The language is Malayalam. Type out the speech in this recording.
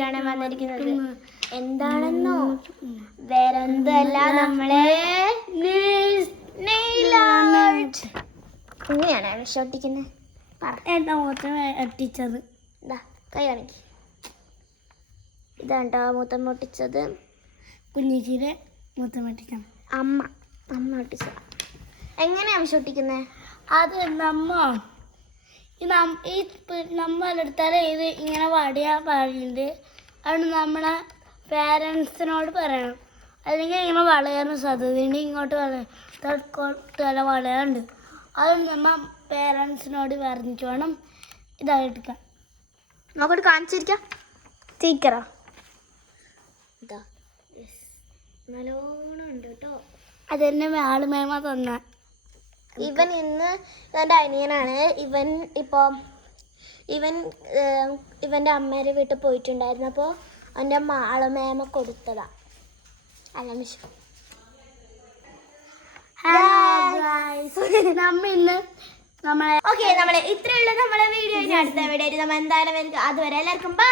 ആയിട്ടാണ് വന്നിരിക്കുന്നത്. എന്താണെന്നോ വേറെ എന്തല്ല, നമ്മളെ ഇങ്ങനെയാണ് വിഷൊട്ടിക്കുന്നത്. എന്താ മൂത്തം ഒട്ടിച്ചത്? ഇതാ കൈ കാണിക്ക്. ഇതാണ്ടോ മൂത്തം ഒട്ടിച്ചത്. കുഞ്ഞിച്ചിയുടെ മൂത്തം ഒട്ടിക്കണം. അമ്മ ഒട്ടിച്ചത്. എങ്ങനെയാണ് വിഷൊട്ടിക്കുന്നത്? അത് നമ്മളെടുത്താൽ ഇത് ഇങ്ങനെ വടിയാ പറയുന്നത്. അതുകൊണ്ട് നമ്മളെ പേരൻസിനോട് പറയണം, അല്ലെങ്കിൽ ഇങ്ങനെ വളയാനും സാധ്യതയുണ്ട്. ഇങ്ങോട്ട് വല വളയുണ്ട്. അതുകൊണ്ട് നമ്മൾ പേരൻസിനോട് പറഞ്ഞിട്ട് വേണം ഇതായെടുക്കാൻ. നോക്കട്ട് കാണിച്ചിരിക്കാം. സ്റ്റിക്കറാ ഇതാ, നല്ലോണം ഉണ്ട് കേട്ടോ. അതെന്നെ ആളുമേമ തന്ന. ഇവൻ ഇന്ന് ഇവൻ്റെ അനിയനാണ്. ഇവൻ്റെ അമ്മേരെ വീട്ടിൽ പോയിട്ടുണ്ടായിരുന്നു. അപ്പോൾ അവൻ്റെ ആളുമേമ കൊടുത്തതാ. അല്ല മിഷ. നമ്മളെ ഓക്കെ, നമ്മളെ ഇത്രയുള്ള നമ്മളെ വീഡിയോ. അടുത്ത വീഡിയോ നമ്മൾ എന്തായാലും അതുവരെ എല്ലാവർക്കും ബൈ.